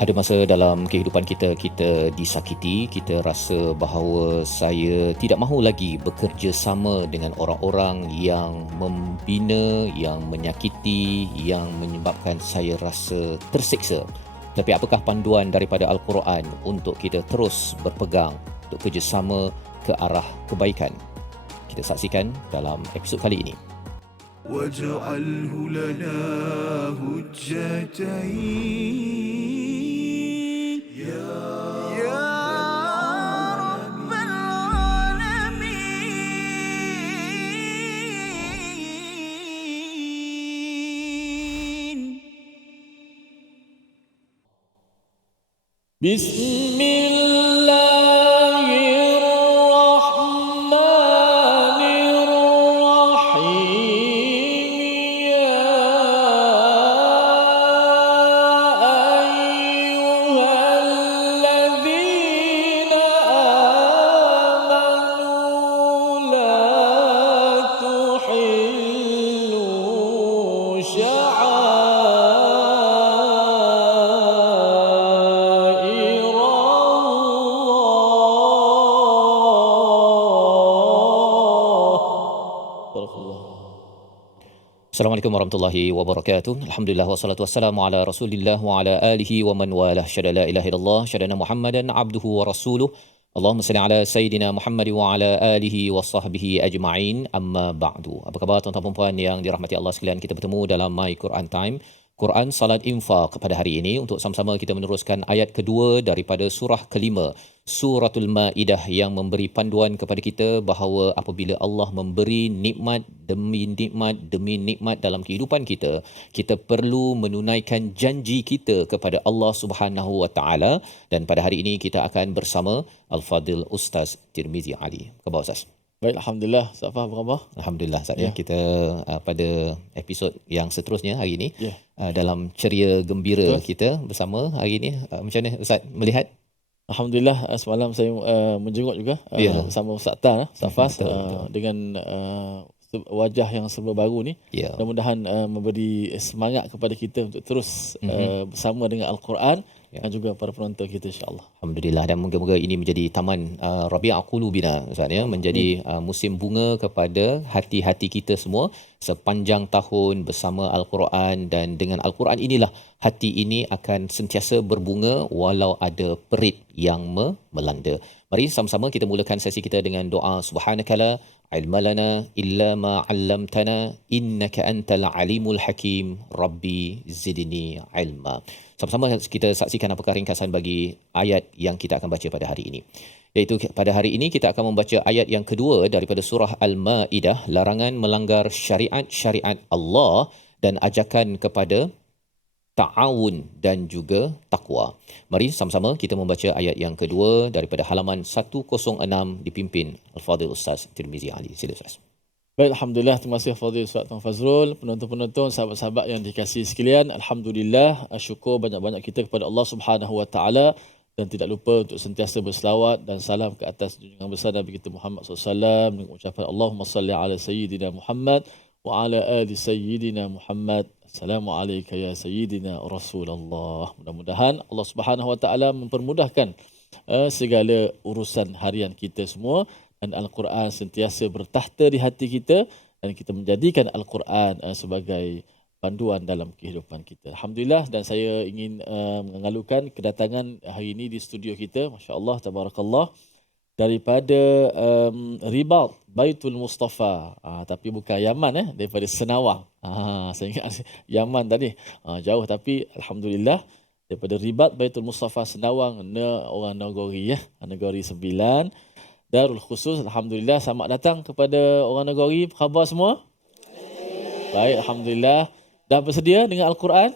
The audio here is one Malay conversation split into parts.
Ada masa dalam kehidupan kita, kita disakiti, kita rasa bahawa saya tidak mahu lagi bekerja sama dengan orang-orang yang membina, yang menyakiti, yang menyebabkan saya rasa tersiksa. Tapi apakah panduan daripada Al-Quran untuk kita terus berpegang untuk kerjasama ke arah kebaikan? Kita saksikan dalam episod kali ini. واجعله لنا هجتين يا رب العالمين. بسم الله الرحمن الرحيم يا أيها الذين آمنوا لا تحلوا شعائر الله. بارك الله. Assalamualaikum warahmatullahi wabarakatuh. Alhamdulillah wassalatu wassalamu ala Rasulillah wa ala alihi wa man walah. Syada la ilaha illallah, syadana Muhammadan abduhu wa rasuluh. Allahumma salli ala sayidina Muhammad wa ala alihi wa sahbihi ajma'in. Amma ba'du. Apa khabar tuan-tuan dan puan yang dirahmati Allah sekalian? Kita bertemu dalam My Quran Time, Quran Salat Infaq pada hari ini untuk sama-sama kita meneruskan ayat kedua daripada surah kelima, Suratul Maidah, yang memberi panduan kepada kita bahawa apabila Allah memberi nikmat demi nikmat dalam kehidupan kita, kita perlu menunaikan janji kita kepada Allah Subhanahu Wa Taala. Dan pada hari ini kita akan bersama Al-Fadil Ustaz Tirmizi Ali. Khabar Ustaz? Baik, alhamdulillah. Safa apa khabar? Alhamdulillah Ustaz, Ya. kita pada episod yang seterusnya hari ini Ya. dalam ceria gembira Betul. kita bersama hari ini. Macam mana Ustaz melihat? Alhamdulillah, semalam saya menjenguk juga Ya. bersama Ustaz Tan, Ustaz Fas, Betul, betul. dengan wajah yang serba baru ni. Ya. Mudah-mudahan memberi semangat kepada kita untuk terus bersama dengan Al-Quran dan juga para penonton kita, insya-Allah. Alhamdulillah, dan moga-moga ini menjadi taman Rabi'a Qulubina Ustaz, ya, menjadi musim bunga kepada hati-hati kita semua sepanjang tahun bersama Al-Quran. Dan dengan Al-Quran inilah hati ini akan sentiasa berbunga walau ada perit yang melanda. Mari sama-sama kita mulakan sesi kita dengan doa. Subhanakala ilmalana illa ma 'allamtana innaka antal alimul hakim, rabbi zidni ilma. Sama-sama kita saksikan apakah ringkasan bagi ayat yang kita akan baca pada hari ini. Iaitu pada hari ini kita akan membaca ayat yang kedua daripada surah Al-Maidah, larangan melanggar syariat-syariat Allah dan ajakan kepada ta'awun dan juga takwa. Mari sama-sama kita membaca ayat yang kedua daripada halaman 106 dipimpin Al-Fadhil Ustaz Tirmizi Ali. Sila Ustaz. Baik, alhamdulillah. Terima kasih Fadil Ustaz Tuan Fazrul, penonton-penonton, sahabat-sahabat yang dikasihi sekalian. Alhamdulillah, syukur banyak-banyak kita kepada Allah Subhanahu Wa Taala, dan tidak lupa untuk sentiasa berselawat dan salam ke atas junjungan besar Nabi kita Muhammad SAW dengan ucapan Allahumma salli ala sayyidina Muhammad wa ala ali sayyidina Muhammad. Assalamualaikum ya sayyidina Rasulullah. Mudah-mudahan Allah Subhanahu Wa Taala mempermudahkan segala urusan harian kita semua, dan Al-Quran sentiasa bertahta di hati kita, dan kita menjadikan Al-Quran sebagai panduan dalam kehidupan kita. Alhamdulillah, dan saya ingin mengalukan kedatangan hari ini di studio kita, masya-Allah, tabarakallah, daripada Ribat Baitul Mustafa, tapi bukan Yaman, daripada Senawang. Saya ingat Yaman tadi, jauh, tapi alhamdulillah daripada Ribat Baitul Mustafa Senawang, orang Nagori, Nagori 9 Darul Khusus. Alhamdulillah, selamat datang kepada orang Nagori. Apa khabar semua? Baik, alhamdulillah. Dah bersedia dengan Al-Quran?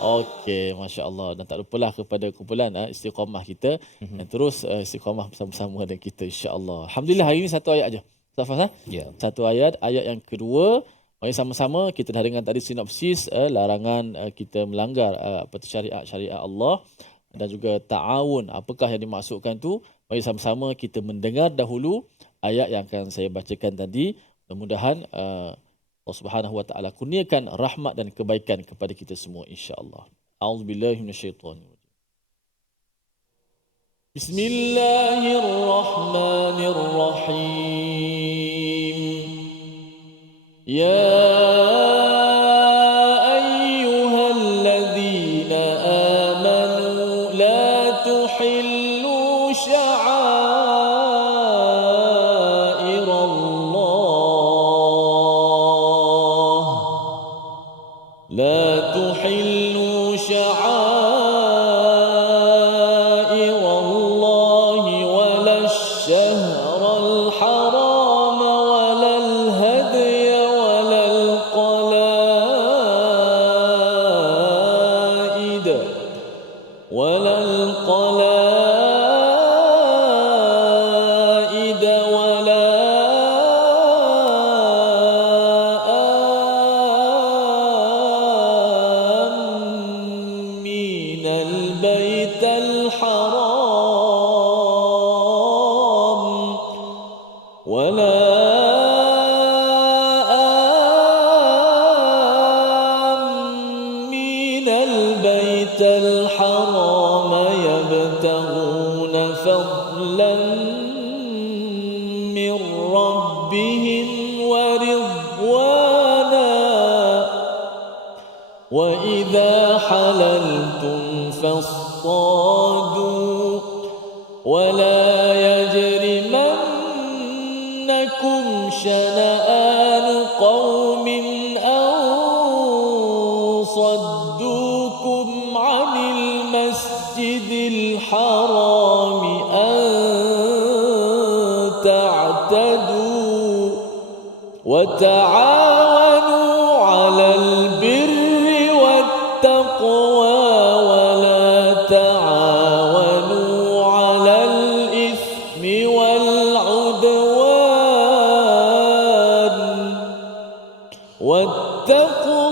Okey, masya-Allah. Dan tak lupalah kepada kumpulan Istiqamah kita yang terus istiqamah bersama-sama dengan kita, insya-Allah. Alhamdulillah, hari ini satu ayat aja. Ustaz, Ya. satu ayat yang kedua. Mari sama-sama kita dah dengar tadi sinopsis larangan kita melanggar syariat Allah dan juga ta'awun. Apakah yang dimaksudkan tu? Mari sama-sama kita mendengar dahulu ayat yang akan saya bacakan tadi. Mudah-mudahan Allah Subhanahu Wa Taala kurniakan rahmat dan kebaikan kepada kita semua, insya-Allah. A'udzubillahi minasyaitonir rajim. Bismillahirrahmanirrahim. Ya ayyuhalladzina amanu la tuhillu sya'airallah. لا تحلوا شعائر الله ولا الشهر الحرام ولا الهدي ولا القلائد ولا آمين البيت الحرام ولا آمين البيت الحرام يبتغون فضلا من ربهم ورضوانا وإذا حللتم فاصطادوا ولا يجرمنكم شنآن قوم أن صدوكم عن المسجد الحرام أن تعتدوا وتعاونوا على البر والتقوى ولا تعاونوا على الإثم والعدوان واتقوا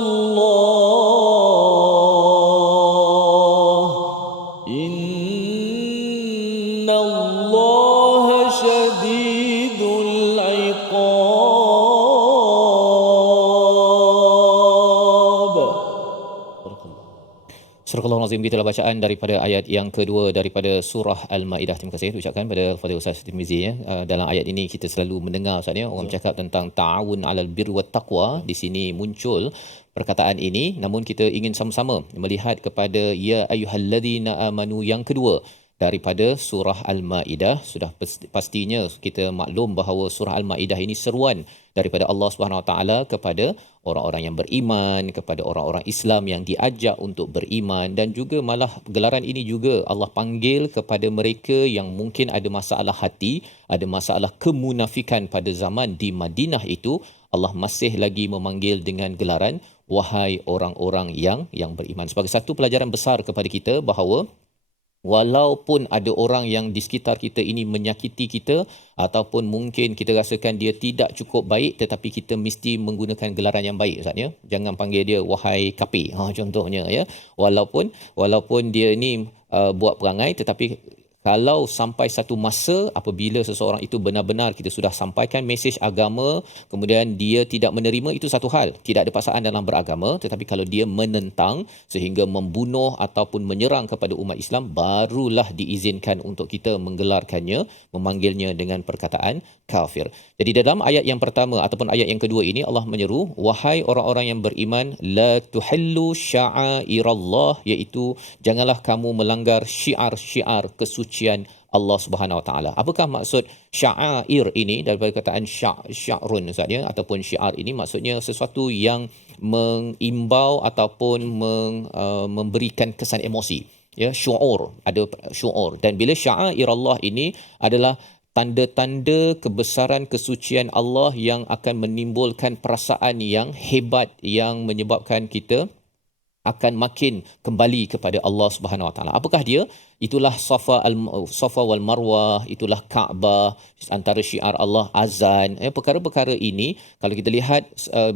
الله إن الله شديد العقاب. Surah Al-Azim, gitulah bacaan daripada ayat yang kedua daripada surah Al-Maidah. Terima kasih ucapkan pada Fadil Ustaz Tirmizi ya. Dalam ayat ini kita selalu mendengar Ustaz ya, orang bercakap tentang ta'awun 'alal birri wat taqwa. Di sini muncul perkataan ini, namun kita ingin sama-sama melihat kepada ya ayyuhalladzina amanu yang kedua daripada surah Al-Maidah. Sudah pastinya kita maklum bahawa surah Al-Maidah ini seruan daripada Allah Subhanahu Wa Taala kepada orang-orang yang beriman, kepada orang-orang Islam yang diajak untuk beriman, dan juga malah gelaran ini juga Allah panggil kepada mereka yang mungkin ada masalah hati, ada masalah kemunafikan pada zaman di Madinah itu. Allah masih lagi memanggil dengan gelaran wahai orang-orang yang beriman. Sebagai satu pelajaran besar kepada kita bahawa walaupun ada orang yang di sekitar kita ini menyakiti kita ataupun mungkin kita rasakan dia tidak cukup baik, tetapi kita mesti menggunakan gelaran yang baik Ustaz ya. Jangan panggil dia wahai kafir contohnya ya. Walaupun dia ni buat perangai, tetapi kalau sampai satu masa apabila seseorang itu benar-benar kita sudah sampaikan mesej agama, kemudian dia tidak menerima, itu satu hal. Tidak ada paksaan dalam beragama, tetapi kalau dia menentang sehingga membunuh ataupun menyerang kepada umat Islam, barulah diizinkan untuk kita menggelarkannya, memanggilnya dengan perkataan kafir. Jadi dalam ayat yang pertama ataupun ayat yang kedua ini Allah menyeru, wahai orang-orang yang beriman, la tuhillu sya'airallah, iaitu janganlah kamu melanggar syiar-syiar kesucian Allah Subhanahu Wa Taala. Apakah maksud sya'air ini daripada kataan sya'run Ustaz ya, ataupun syiar ini maksudnya sesuatu yang mengimbau ataupun memberikan kesan emosi ya, syuur, ada syuur. Dan bila sya'air Allah ini adalah tanda-tanda kebesaran kesucian Allah yang akan menimbulkan perasaan yang hebat, yang menyebabkan kita akan makin kembali kepada Allah Subhanahu Wa Taala. Apakah dia? Itulah Safa wal Marwah, itulah Kaabah, antara syiar Allah, azan. Perkara-perkara ini kalau kita lihat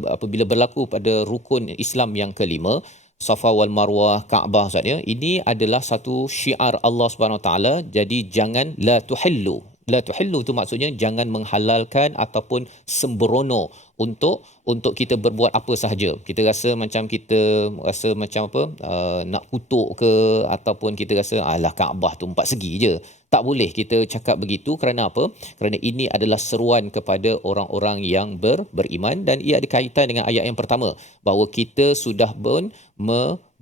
apabila berlaku pada rukun Islam yang kelima, Safa wal Marwah, Kaabah Ustaz ya, ini adalah satu syiar Allah Subhanahu Wa Taala. Jadi jangan la tuhillu, La tuhillu itu maksudnya jangan menghalalkan ataupun sembrono untuk kita berbuat apa sahaja. Kita rasa macam apa, nak kutuk ke, ataupun kita rasa alah Kaabah tu 4 segi je. Tak boleh kita cakap begitu. Kerana apa? Kerana ini adalah seruan kepada orang-orang yang beriman, dan ia ada kaitan dengan ayat yang pertama, bahawa kita sudah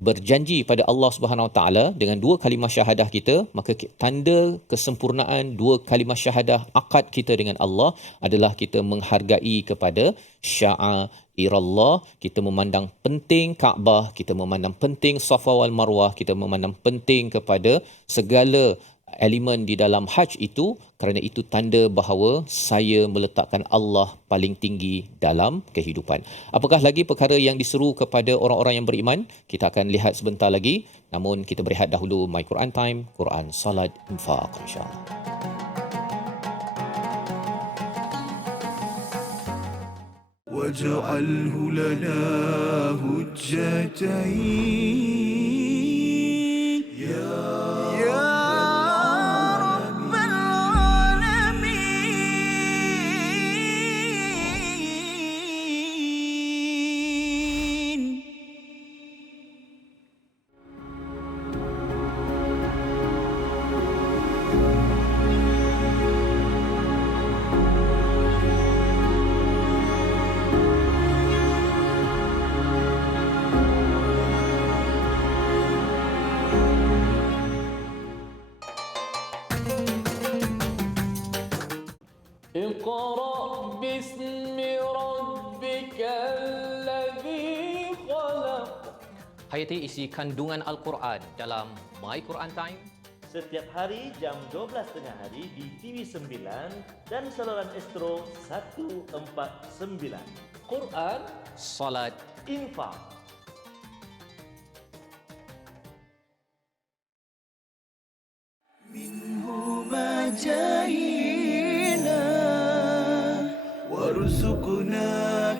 berjanji pada Allah Subhanahu Wa Taala dengan 2 kalimah syahadah kita, maka tanda kesempurnaan 2 kalimah syahadah akad kita dengan Allah adalah kita menghargai kepada sya'airallah, kita memandang penting Kaabah, kita memandang penting Safa wal Marwah, kita memandang penting kepada segala elemen di dalam haj itu, kerana itu tanda bahawa saya meletakkan Allah paling tinggi dalam kehidupan. Apakah lagi perkara yang diseru kepada orang-orang yang beriman? Kita akan lihat sebentar lagi. Namun kita berehat dahulu. My Quran Time, Quran, Salat, Infaq, insya-Allah. واجعله لنا هجتين يا رب العالمين. اقرأ باسم ربك الذي خلق. Hayati isi kandungan Al-Quran dalam My Quran Time. Setiap hari jam 12 tengah hari di TV9 dan saluran Astro 149. Quran, Salat, Infak. منهما جاهينا وارزقنا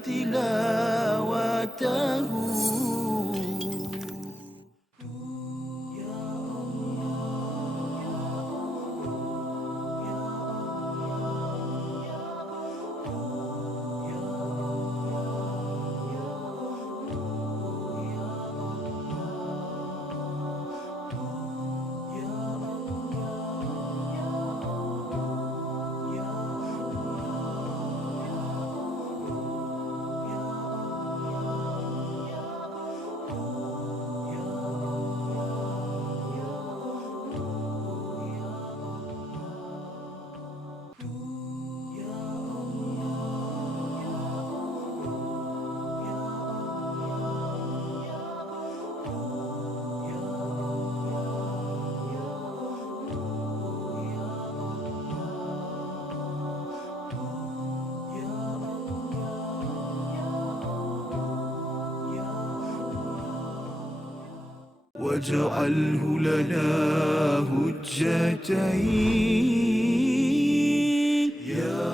تلاوته واجعله لنا هجتين يا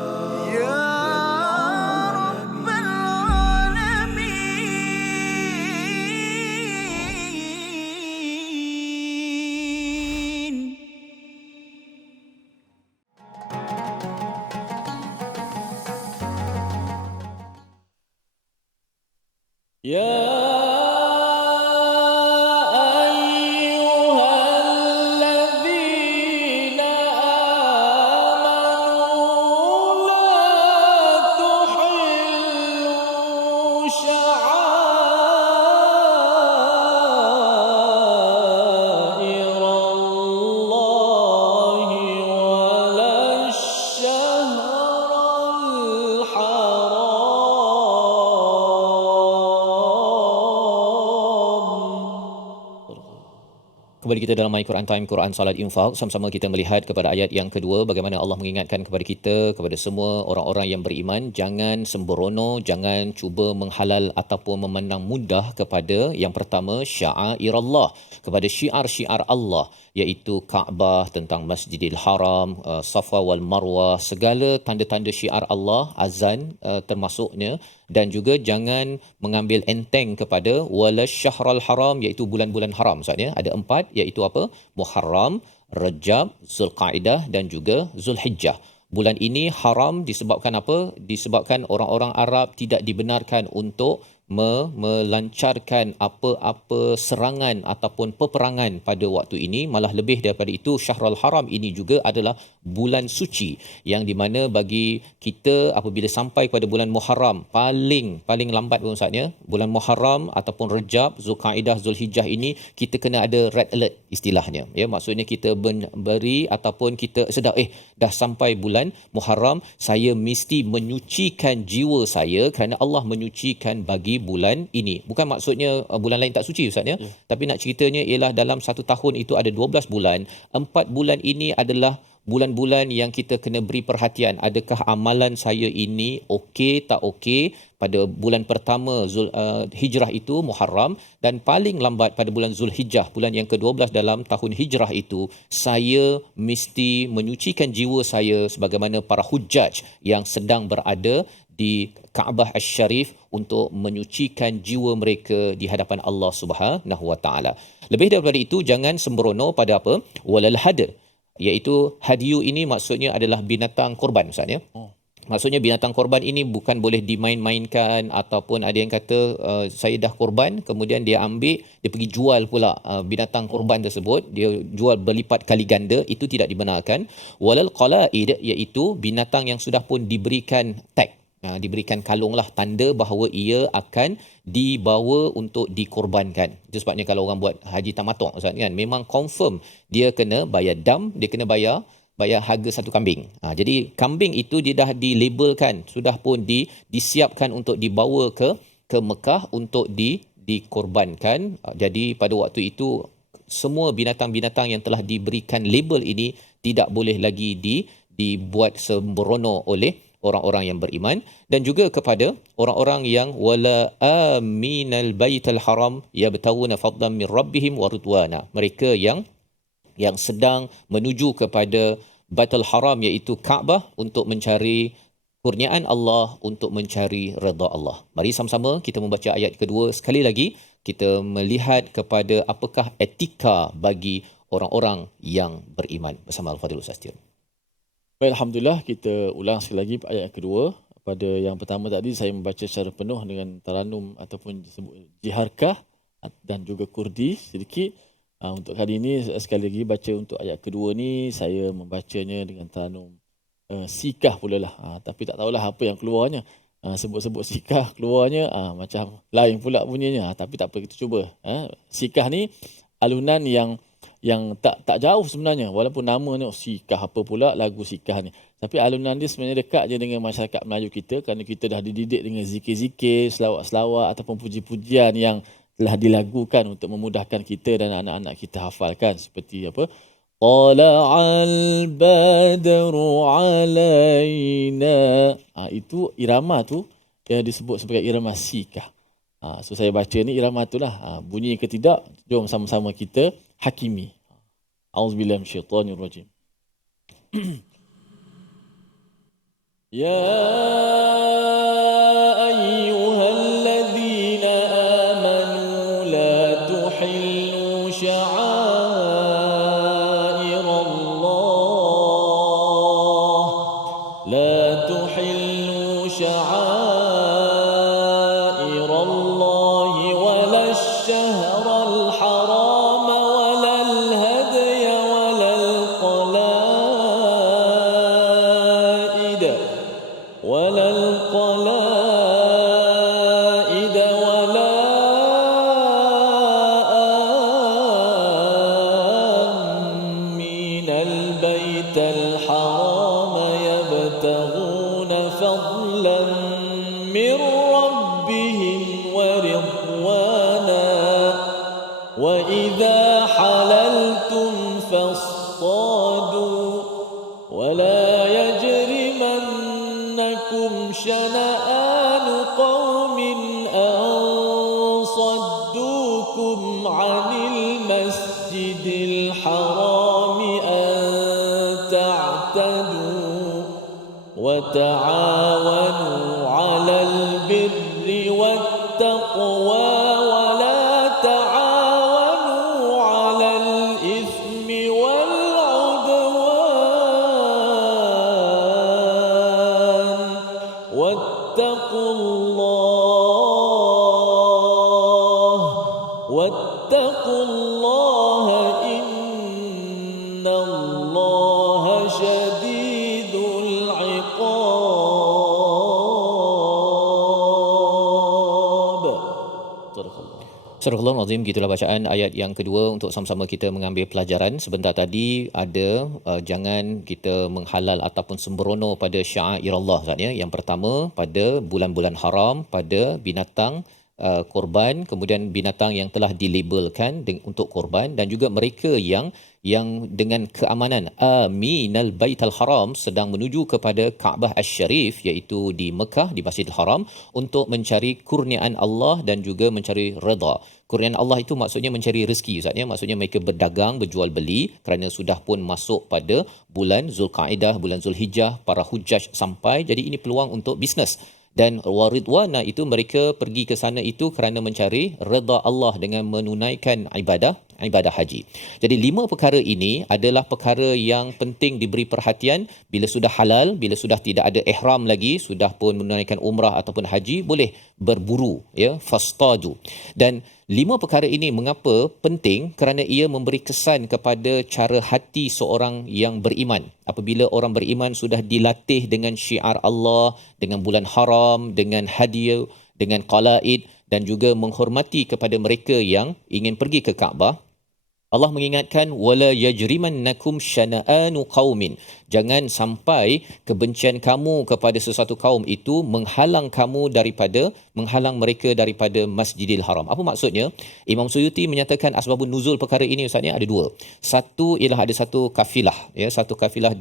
رب العالمين. يا Kembali kita dalam My Quran Time, Quran, Salat, Infaq. Sama-sama kita melihat kepada ayat yang kedua, bagaimana Allah mengingatkan kepada kita, kepada semua orang-orang yang beriman, jangan sembrono, jangan cuba menghalal ataupun memandang mudah kepada yang pertama, sya'airallah, kepada syiar-syiar Allah, iaitu Kaabah, tentang Masjidil Haram, Safa wal Marwah, segala tanda-tanda syiar Allah, azan termasuknya, dan juga jangan mengambil enteng kepada wala syahrul haram, iaitu bulan-bulan haram. Maksudnya ada 4, iaitu apa? Muharram, Rajab, Zulqaidah dan juga Zulhijjah. Bulan ini haram disebabkan apa? Disebabkan orang-orang Arab tidak dibenarkan untuk melancarkan apa-apa serangan ataupun peperangan pada waktu ini. Malah lebih daripada itu, Syahrul Haram ini juga adalah bulan suci yang di mana bagi kita apabila sampai pada bulan Muharram, paling lambat pun Ustaznya, bulan Muharram ataupun Rejab, Zulkaidah, Zulhijjah ini kita kena ada red alert istilahnya. Ya, maksudnya kita beri ataupun kita sedar dah sampai bulan Muharram, saya mesti menyucikan jiwa saya kerana Allah menyucikan bagi bulan ini. Bukan maksudnya bulan lain tak suci Ustaz ya. Tapi nak ceritanya ialah dalam satu tahun itu ada 12 bulan. 4 bulan ini adalah bulan-bulan yang kita kena beri perhatian. Adakah amalan saya ini okey tak okey? Pada bulan pertama Hijrah itu Muharram, dan paling lambat pada bulan Zulhijjah, bulan yang ke-12 dalam tahun Hijrah itu, saya mesti menyucikan jiwa saya sebagaimana para hujjaj yang sedang berada di Kaabah Asy-Syarif untuk menyucikan jiwa mereka di hadapan Allah Subhanahu Wa Taala. Lebih daripada itu, jangan sembrono pada apa? Walal had, iaitu hadiyu ini maksudnya adalah binatang korban Ustaz ya. Maksudnya binatang korban ini bukan boleh dimain-mainkan, ataupun ada yang kata saya dah korban, kemudian dia ambil, dia pergi jual pula binatang korban tersebut, dia jual berlipat kali ganda, itu tidak dibenarkan. Walal qalaid, iaitu binatang yang sudah pun diberikan tag, diberikan kalung lah, tanda bahawa ia akan dibawa untuk dikorbankan. Itu sebabnya kalau orang buat haji tamattu' Ustaz kan, memang confirm dia kena bayar dam, dia kena bayar harga satu kambing. Jadi kambing itu dia dah dilabelkan, sudah pun disiapkan untuk dibawa ke Mekah untuk dikorbankan. Jadi pada waktu itu semua binatang-binatang yang telah diberikan label ini tidak boleh lagi dibuat sembrono oleh orang-orang yang beriman. Dan juga kepada orang-orang yang wala aminal baital haram yabtawuna fadlan min rabbihim wa ridwana, mereka yang sedang menuju kepada Baitul Haram iaitu Kaabah untuk mencari kurniaan Allah, untuk mencari redha Allah. Mari sama-sama kita membaca ayat kedua sekali lagi, kita melihat kepada apakah etika bagi orang-orang yang beriman bersama Al-Fadhil Ustaz Tir. Baik, alhamdulillah, kita ulang sekali lagi ayat kedua. Pada yang pertama tadi saya membaca secara penuh dengan taranum ataupun disebut jiharkah dan juga kurdi sedikit. Untuk kali ini sekali lagi baca untuk ayat kedua ni, saya membacanya dengan taranum sikah pula lah. Tapi tak tahulah apa yang keluarnya. Sebut-sebut sikah keluarnya macam lain pula bunyinya. Tapi tak apa, kita cuba. Sikah ni alunan yang tak jauh sebenarnya, walaupun namanya sikah apa pula lagu sikah ni, tapi alunan dia sebenarnya dekat je dengan masyarakat Melayu kita, kerana kita dah dididik dengan zikir-zikir, selawat-selawat ataupun puji-pujian yang telah dilagukan untuk memudahkan kita dan anak-anak kita hafalkan, seperti apa, tala'al badru alaina. Itu irama tu yang disebut sebagai irama sikah. So saya baca ni irama itulah. Bunyi ke tidak, jom sama-sama kita hakimi. Auzubillahi minasyaitanirrajim. Ya ayyuhalladzina amanu la tuhillu sya'airallah, la tuhillu sya'airallah wala ash-shahral haram wala al-hadiy wala al-qala'id wala al-qala'id wala amin al-bayt al-haram yabtaghuna fadlan min rabbihim wa ridwana wa idha halaltum fasṭādū wa la yajrimannakum shana'ānu qawmin an صدوكم عن المسجد الحرام أن تعتدوا وتعاونوا على البر Allah innallaha syadidul iqab. Sadaqallah. Surah Al-Azim, gitulah bacaan ayat yang kedua untuk sama-sama kita mengambil pelajaran. Sebentar tadi ada jangan kita menghalal ataupun sembrono pada syair Allah. Yang pertama pada bulan-bulan haram, pada binatang korban, kemudian binatang yang telah dilabelkan untuk korban, dan juga mereka yang dengan keamanan aminal baital haram sedang menuju kepada Kaabah Asy-Syarif, iaitu di Mekah, di Masjidil Haram, untuk mencari kurniaan Allah dan juga mencari redha. Kurniaan Allah itu maksudnya mencari rezeki, Ustaz, maksudnya mereka berdagang, berjual beli, kerana sudah pun masuk pada bulan Zulkaidah, bulan Zulhijjah, para hujjaj sampai, jadi ini peluang untuk bisnes. Dan waridwana itu mereka pergi ke sana itu kerana mencari redha Allah dengan menunaikan ibadah haji. Jadi 5 perkara ini adalah perkara yang penting diberi perhatian. Bila sudah halal, bila sudah tidak ada ihram lagi, sudah pun menunaikan umrah ataupun haji, boleh berburu, fastadu. Dan 5 perkara ini mengapa penting? Kerana ia memberi kesan kepada cara hati seorang yang beriman. Apabila orang beriman sudah dilatih dengan syiar Allah, dengan bulan haram, dengan hadiah, dengan qalaid, dan juga menghormati kepada mereka yang ingin pergi ke Kaabah, Allah mengingatkan wala yajrimannakum syana'anu qaumin. Jangan sampai kebencian kamu kepada sesuatu kaum itu menghalang mereka daripada Masjidil Haram. Apa maksudnya? Imam Suyuti menyatakan asbabun nuzul perkara ini, Ustaz, ada 2. Satu ialah ada satu kafilah, satu kafilah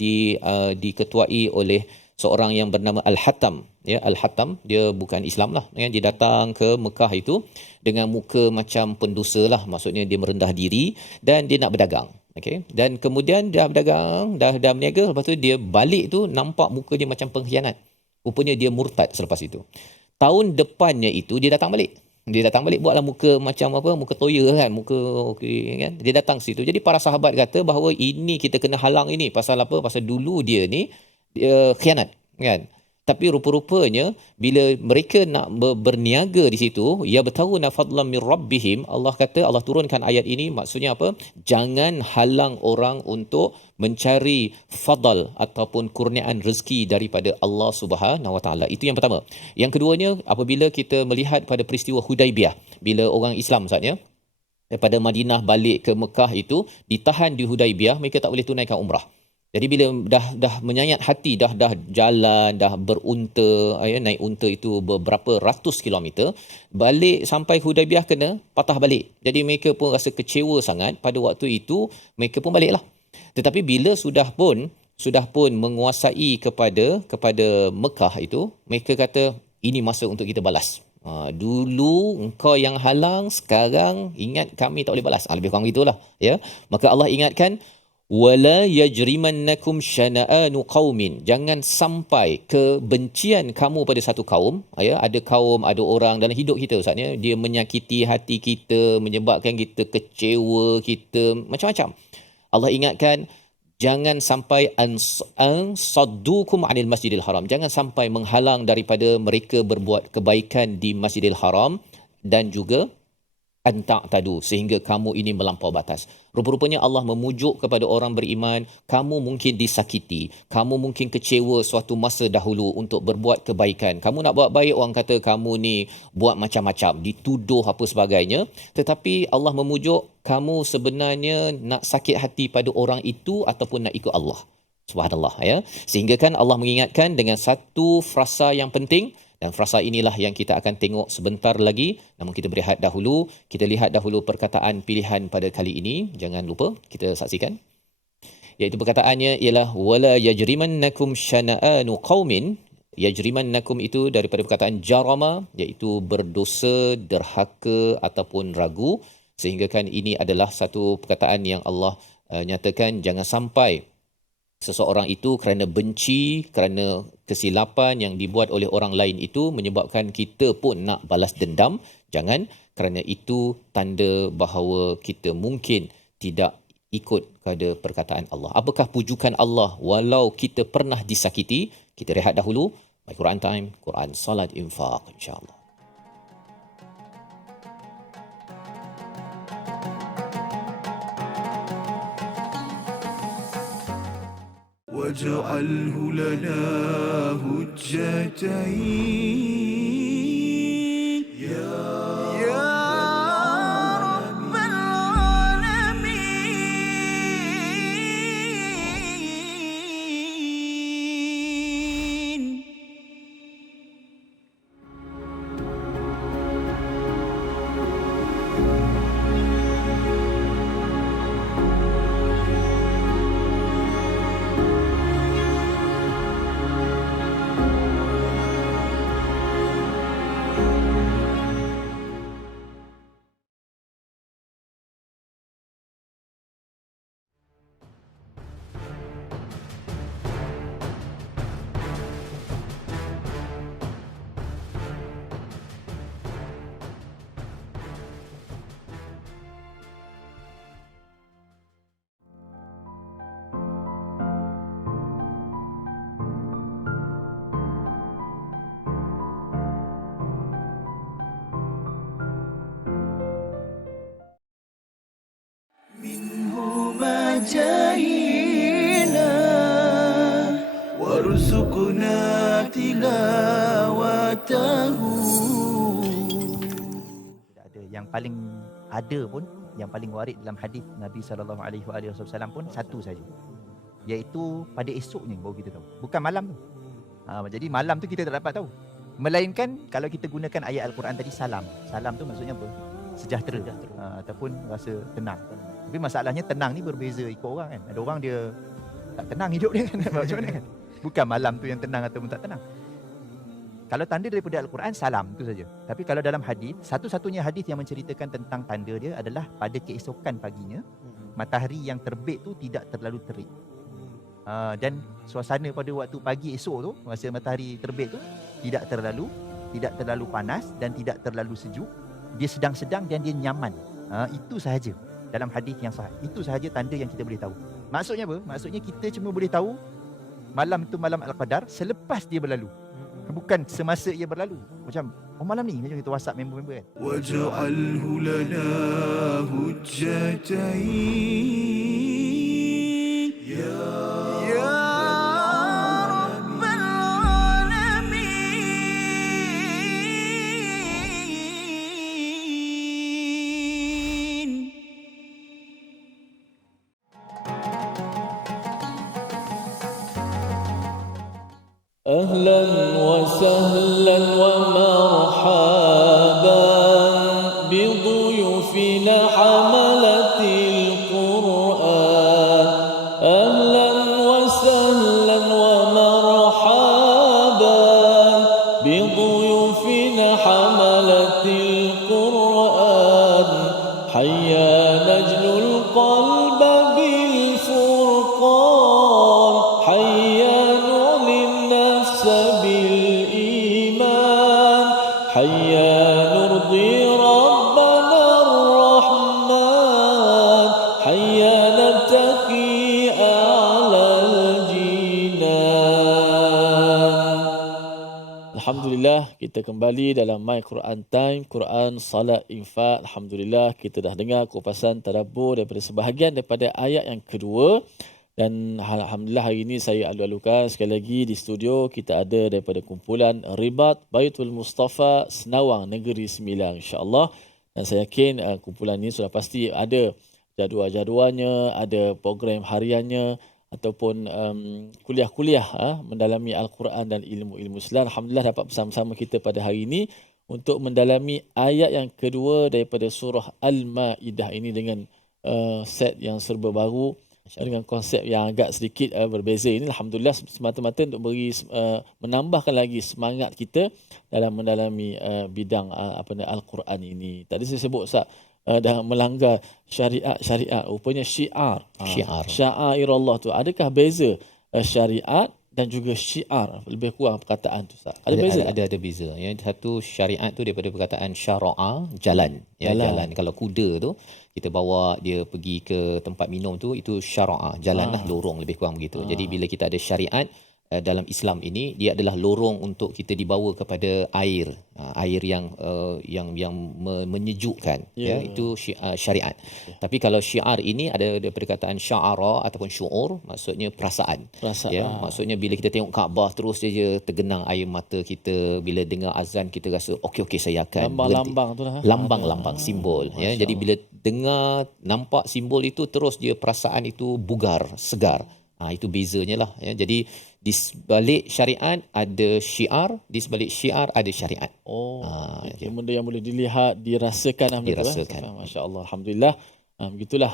diketuai oleh seorang yang bernama Al-Hatam. Al-Hatam dia bukan Islam lah, dia datang ke Mekah itu dengan muka macam pendosa lah, maksudnya dia merendah diri dan dia nak berdagang. Dan kemudian dia berdagang, dah berniaga, lepas tu dia balik tu nampak muka dia macam pengkhianat. Rupanya dia murtad selepas itu. Tahun depannya itu dia datang balik. Buatlah muka macam muka toya kan, muka kan. Dia datang situ. Jadi para sahabat kata bahawa ini kita kena halang ini. Pasal apa? Pasal dulu dia ni khianat kan. Tapi rupa-rupanya bila mereka nak berniaga di situ, ya bertahuna fadlan min rabbihim, Allah kata, Allah turunkan ayat ini, maksudnya apa? Jangan halang orang untuk mencari fadal ataupun kurniaan rezeki daripada Allah Subhanahu Wa Taala. Itu yang pertama. Yang keduanya, apabila kita melihat pada peristiwa Hudaibiyah, bila orang Islam, Ustaz, daripada Madinah balik ke Mekah itu ditahan di Hudaibiyah, mereka tak boleh tunaikan umrah. Jadi bila dah menyayat hati, dah jalan, dah berunta, naik unta itu beberapa ratus kilometer, balik sampai Hudaibiyah kena patah balik. Jadi mereka pun rasa kecewa sangat. Pada waktu itu mereka pun baliklah. Tetapi bila sudah pun menguasai kepada Mekah itu, mereka kata ini masa untuk kita balas. Dulu engkau yang halang, sekarang ingat kami tak boleh balas. Lebih kurang gitulah, Maka Allah ingatkan wala yajrimannakum syana'anu qaumin. Jangan sampai kebencian kamu pada satu kaum, ada kaum, ada orang dalam hidup kita, Ustaz, dia menyakiti hati kita, menyebabkan kita kecewa, kita macam-macam. Allah ingatkan jangan sampai ansaddukum anil Masjidil Haram. Jangan sampai menghalang daripada mereka berbuat kebaikan di Masjidil Haram, dan juga anta'tadu, sehingga kamu ini melampau batas. Rupa-rupanya Allah memujuk kepada orang beriman, kamu mungkin disakiti, kamu mungkin kecewa suatu masa dahulu untuk berbuat kebaikan. Kamu nak buat baik, orang kata kamu ni buat macam-macam, dituduh apa sebagainya. Tetapi Allah memujuk kamu sebenarnya nak sakit hati pada orang itu ataupun nak ikut Allah. Subhanallah, Sehingga kan Allah mengingatkan dengan satu frasa yang penting. Dan frasa inilah yang kita akan tengok sebentar lagi. Namun kita berehat dahulu. Kita lihat dahulu perkataan pilihan pada kali ini. Jangan lupa kita saksikan. Iaitu perkataannya ialah wala yajrimannakum syana'anu qaumin. Yajrimannakum itu daripada perkataan jarama, iaitu berdosa, derhaka ataupun ragu. Sehingga kan ini adalah satu perkataan yang Allah nyatakan jangan sampai seseorang itu kerana benci, kerana kesilapan yang dibuat oleh orang lain itu menyebabkan kita pun nak balas dendam. Jangan, kerana itu tanda bahawa kita mungkin tidak ikut pada perkataan Allah. Apakah pujukan Allah walau kita pernah disakiti? Kita rehat dahulu. My Quran Time, Quran Salat Infaq, insya-Allah. واجعله لنا هجتين يا رب العالمين. منهما جاهينا وارزقنا تلاوته. Ada yang paling ada pun, yang paling warid dalam hadis Nabi sallallahu alaihi wasallam pun satu saja, iaitu pada esoknya baru kita tahu, bukan malam tu. Jadi malam tu kita tak dapat tahu, melainkan kalau kita gunakan ayat Al-Quran tadi, salam tu maksudnya apa? Sejahtera, ataupun rasa tenang. Tapi masalahnya tenang ni berbeza ikut orang kan. Ada orang dia tak tenang hidup dia kan. Macam mana kan? Bukan malam tu yang tenang ataupun tak tenang. Kalau tanda daripada Al-Quran, salam tu saja. Tapi kalau dalam hadis, satu-satunya hadis yang menceritakan tentang tanda dia adalah pada keesokan paginya, matahari yang terbit tu tidak terlalu terik. Dan suasana pada waktu pagi esok tu, masa matahari terbit tu tidak terlalu panas dan tidak terlalu sejuk. Dia sedang-sedang dan dia nyaman. Itu sahaja dalam hadis yang sahih. Itu sahaja tanda yang kita boleh tahu. Maksudnya apa? Maksudnya kita cuma boleh tahu malam itu malam Al-Qadar selepas dia berlalu. Bukan semasa ia berlalu. Macam, malam ni, macam kita WhatsApp member-member kan. واجعله لنا هجتين يا رب العالمين. أهلا وسهلا ومرحبا بضيوفنا حملة القرآن. أهلا وسهلا ومرحبا بضيوفنا حملة القرآن. حيا نجل القلب بالفرقان. حيا نعلي النفس بالإيمان. حيا نرضي ربنا الرحمن. حيا نبتغي أعلى الجنان. Alhamdulillah, kita kembali dalam My Quran Time, Quran, Salat, Infak. Alhamdulillah, kita dah dengar kupasan tadabbur daripada sebahagian daripada ayat yang kedua. Dan Alhamdulillah hari ini saya alu-alukan sekali lagi di studio kita ada daripada kumpulan Ribat Baitul Mustafa Senawang Negeri Sembilan, insya-Allah. Dan saya yakin kumpulan ini sudah pasti ada jadual-jadualnya, ada program hariannya ataupun kuliah-kuliah mendalami Al-Quran dan ilmu-ilmu Islam. Alhamdulillah dapat bersama-sama kita pada hari ini untuk mendalami ayat yang kedua daripada surah Al-Maidah ini dengan set yang serba baru, dengan konsep yang agak sedikit berbeza ini. Alhamdulillah semata-mata untuk beri menambahkan lagi semangat kita dalam mendalami bidang Al-Quran ini. Tadi saya sebut Ustaz dah melanggar syariat rupanya syiar Allah tu. Adakah beza syariat dan juga syiar? Lebih kurang perkataan tu Ustaz. Ada beza? Ada beza. Ya, satu syariat tu daripada perkataan syara'a, jalan. Ya, jalan. Kalau kuda tu kita bawa dia pergi ke tempat minum tu, itu syara'a, jalan lah, lorong, lebih kurang begitu. Jadi bila kita ada syariat, dalam Islam ini dia adalah lorong untuk kita dibawa kepada air, air yang menyejukkan, Ya. itu syariat. Tapi kalau syiar ini ada perkataan sya'ara ataupun syu'ur, maksudnya perasaan. Perasaan. Maksudnya bila kita tengok Kaabah terus saja tergenang air mata kita, bila dengar azan kita rasa okey saya akan berhenti. Lambang-lambang tu lah. Lambang-lambang simbol, ya. Masya Jadi bila dengar nampak simbol itu terus dia perasaan itu bugar, segar. Itu bezanya lah, ya. Jadi di sebalik syariat ada syiar, di sebalik syiar ada syariat. Oh, okey. benda yang boleh dilihat, dirasakan lah benda tu, Dirasakan. Masya-Allah, alhamdulillah. Begitulah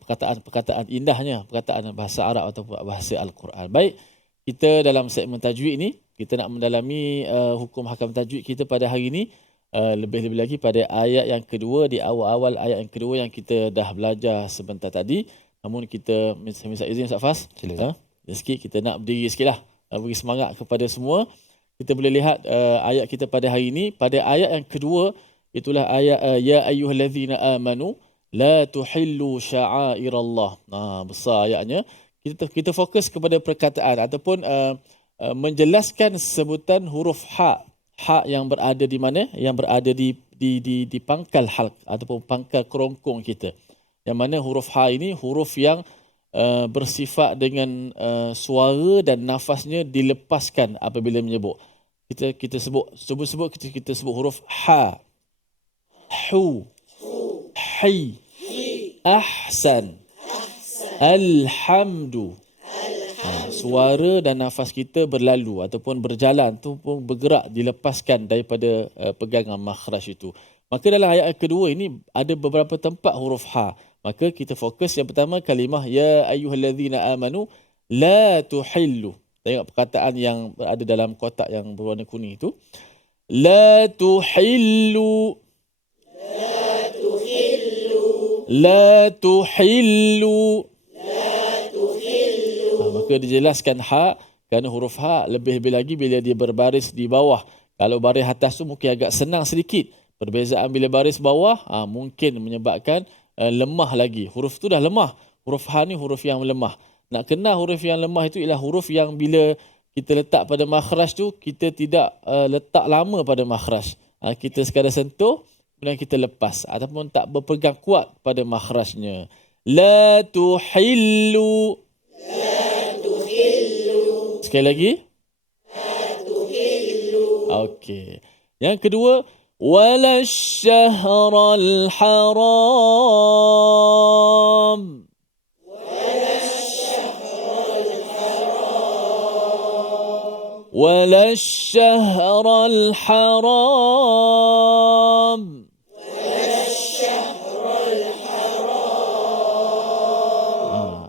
perkataan-perkataan indahnya, perkataan bahasa Arab ataupun bahasa Al-Quran. Baik, kita dalam segmen tajwid ni, kita nak mendalami hukum hakam tajwid kita pada hari ini. Lebih-lebih lagi pada ayat yang kedua, di awal-awal ayat yang kedua yang kita dah belajar sebentar tadi. Namun kita minta izin Ustaz Fas. Silakan. Sikit kita nak berdiri sikit lah. Beri semangat kepada semua. Kita boleh lihat ayat kita pada hari ini. Pada ayat yang kedua, itulah ayat Ya ayyuhallazina amanu la tuhillu sya'airallah. Besar ayatnya. Kita fokus kepada perkataan ataupun menjelaskan sebutan huruf ha. Ha yang berada di mana? Yang berada di pangkal halq ataupun pangkal kerongkong kita. Yang mana huruf ha ini huruf yang bersifat dengan suara dan nafasnya dilepaskan apabila menyebut. Kita sebut huruf ha, hu, hi, ahsan, alhamdu. Suara dan nafas kita berlalu ataupun berjalan tu pun bergerak, dilepaskan daripada pegangan makhraj itu. Maka dalam ayat kedua ini ada beberapa tempat huruf ha. Maka kita fokus yang pertama kalimah ya ayyuhallazina amanu la tuhillu. Tengok perkataan yang ada dalam kotak yang berwarna kuning itu. La tuhillu. La tuhillu. La tuhillu. Maka dijelaskan ha, kerana huruf ha lebih-lebih lagi bila dia berbaris di bawah. Kalau baris atas tu mungkin agak senang sedikit. Perbezaan bila baris bawah mungkin menyebabkan lemah lagi. Huruf tu dah lemah. Huruf ha ni huruf yang lemah. Nak kenal huruf yang lemah itu ialah huruf yang bila kita letak pada makhraj tu, kita tidak letak lama pada makhraj. Kita sekadar sentuh, kemudian kita lepas. Ataupun tak berpegang kuat pada makhrajnya. La tuhillu. Sekali lagi. Okey. Yang kedua, wala syahral haram. Wala syahral haram.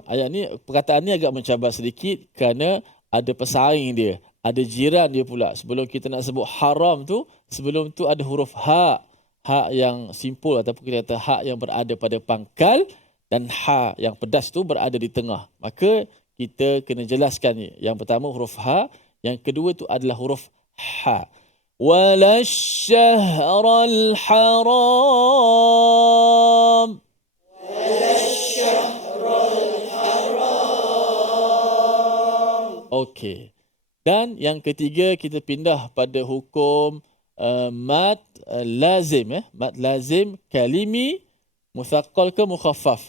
Ayat ni, perkataan ni agak mencabar sedikit kerana ada pesaing dia, ada jiran dia pula. Sebelum kita nak sebut haram tu, sebelum tu ada huruf ha. Ha yang simpul ataupun kita kata ha yang berada pada pangkal dan ha yang pedas tu berada di tengah. Maka kita kena jelaskan ni. Yang pertama huruf ha, yang kedua tu adalah huruf ha. Wala syahral haram. Okey. Dan yang ketiga kita pindah pada hukum mad lazim. Mad lazim kalimi muthaqqal ke mukhaffaf?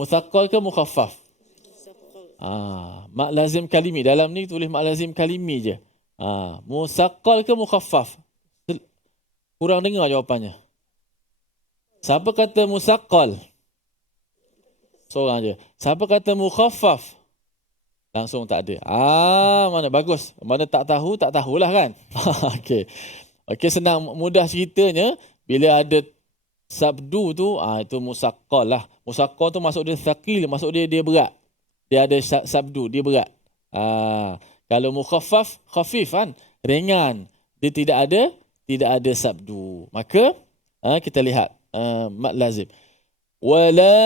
Muthaqqal ke mukhaffaf? Mad lazim kalimi. Dalam ni tulis mad lazim kalimi je. Muthaqqal ke mukhaffaf? Kurang dengar jawapannya. Siapa kata musaqqal? Seorang je. Siapa kata mukhaffaf? Langsung tak ada. Mana bagus. Mana tak tahulah kan. Okey. Okey, senang mudah ceritanya, bila ada sabdu tu, itu musaqqal lah. Musaqqal tu maksud dia thaqil, maksud dia berat. Dia ada sabdu, dia berat. Kalau mukhaffaf, khafif kan, ringan. Dia tidak ada sabdu. Maka kita lihat mad lazim. Wala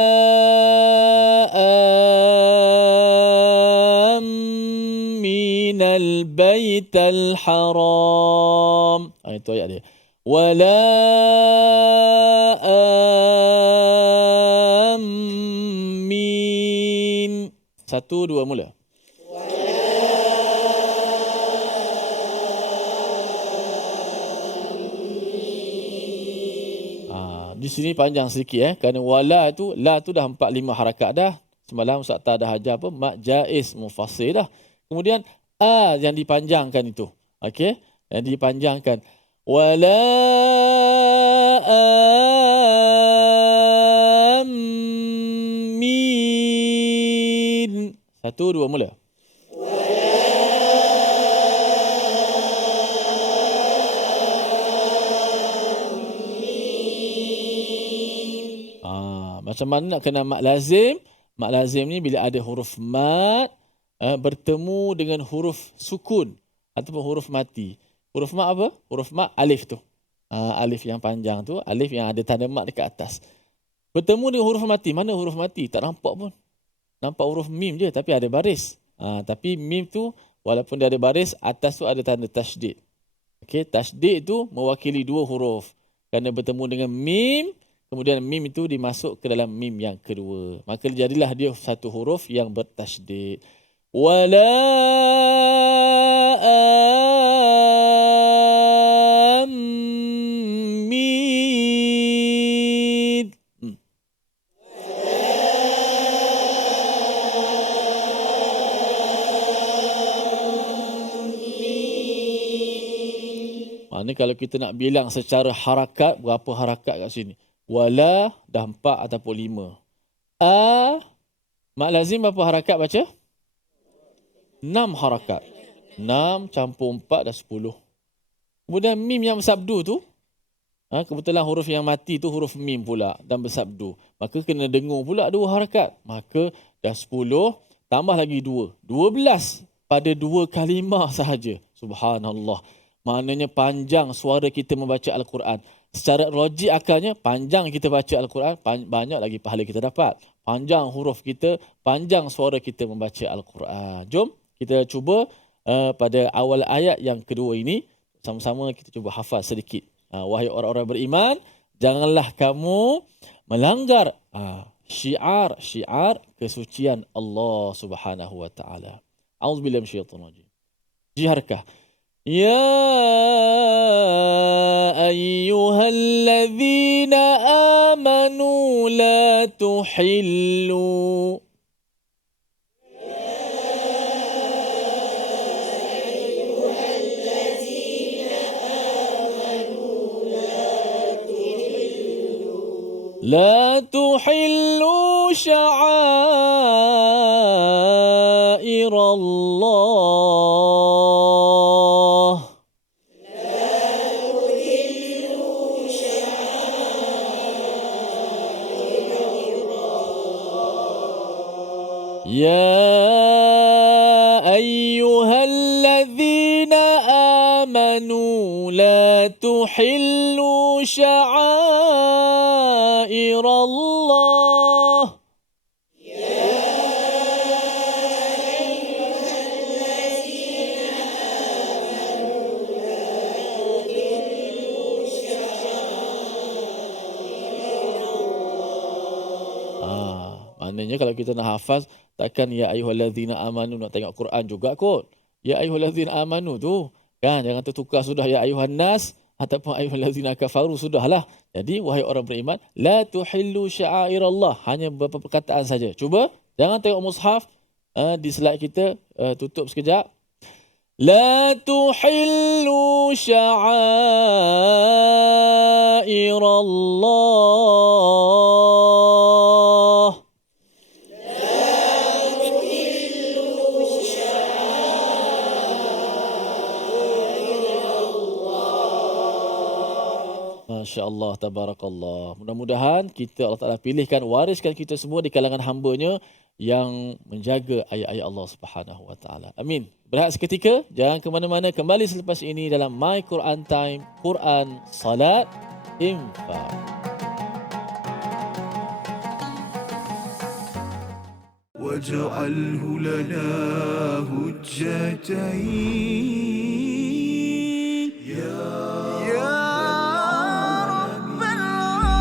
aminal baital haram. Itu ayat dia. Wala amin. 1, 2 mula. di sini panjang sedikit kerana wala tu, la tu dah 4-5 harakat dah. Semalam Ustaz Tak dah ajar apa? Mad jaiz mufassir dah. Kemudian yang dipanjangkan itu. Okey, yang dipanjangkan. Wala amin. 1 2 mula. Macam mana nak kenal mad lazim? Mad lazim ni bila ada huruf mad bertemu dengan huruf sukun ataupun huruf mati. Huruf mad apa? Huruf mad alif tu. Alif yang panjang tu, alif yang ada tanda mad dekat atas. Bertemu dengan huruf mati. Mana huruf mati? Tak nampak pun. Nampak huruf mim je tapi ada baris. Tapi mim tu walaupun dia ada baris, atas tu ada tanda tasydid. Okey, tasydid tu mewakili 2 huruf. Kerana bertemu dengan mim, kemudian mim itu dimasuk ke dalam mim yang kedua. Maka jadilah dia satu huruf yang bertasydid. Wala amin. Maknanya kalau kita nak bilang secara harakat, berapa harakat kat sini? Wala dah 4 ataupun 5. Mad lazim berapa harakat baca? 6 harakat. 6 campur 4 dah 10. Kemudian mim yang bersabdu tu, kebetulan huruf yang mati tu huruf mim pula dan bersabdu. Maka kena dengung pula 2 harakat. Maka dah 10 tambah lagi 2. 12 pada 2 kalimah sahaja. Subhanallah. Maknanya panjang suara kita membaca Al-Quran. Secara logik akalnya, panjang kita baca Al-Quran, banyak lagi pahala kita dapat. Panjang huruf kita, panjang suara kita membaca Al-Quran. Jom kita cuba pada awal ayat yang kedua ini, sama-sama kita cuba hafal sedikit. Wahai orang-orang beriman, janganlah kamu melanggar syiar kesucian Allah Subhanahu wa taala. Auzubillahi minasyaitonir rajim. Jiharkah? Ya ayyuhalladzina amanu la tuhillu لا تحلوا شعائر الله يا أيها الذين آمنوا لا تحلوا شعائر الله maknanya kalau kita nak hafaz, takkan ya ayyuhallazina amanu nak tengok Quran juga kot. Ya ayyuhallazina amanu tu kan, jangan tertukar sudah ya ayyuhan nas ataupun ayyuhallazina kafaru, sudahlah. Jadi wahai orang beriman, la tuhillu sya'airallah, hanya beberapa perkataan saja. Cuba jangan tengok mushaf di slide kita, tutup sekejap. La tuhillu sya'airallah. Masya Allah, tabarakallah. Mudah-mudahan kita Allah Ta'ala pilihkan, wariskan kita semua di kalangan hamba-Nya yang menjaga ayat-ayat Allah Subhanahu Wa Ta'ala. Amin. Berehat seketika, jangan ke mana-mana, kembali selepas ini dalam My Quran Time, Quran, Salat, Infak. واجعله لنا هجتين يا رب العالمين.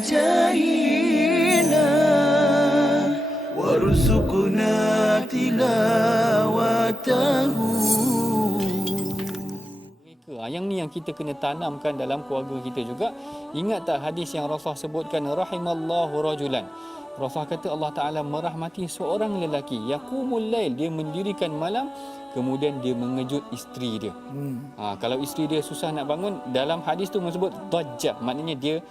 جاهينا وارزقنا تلاوته. Yang ni yang kita kena tanamkan dalam keluarga kita juga. Ingat tak hadis yang Rasulullah sebutkan, rahimallahu rajulan. Rasulullah kata Allah Ta'ala merahmati seorang lelaki, yaqumul lail, dia mendirikan malam, kemudian dia mengejut isteri dia. Kalau isteri dia susah nak bangun, dalam hadis tu menyebut dajjah, maknanya dia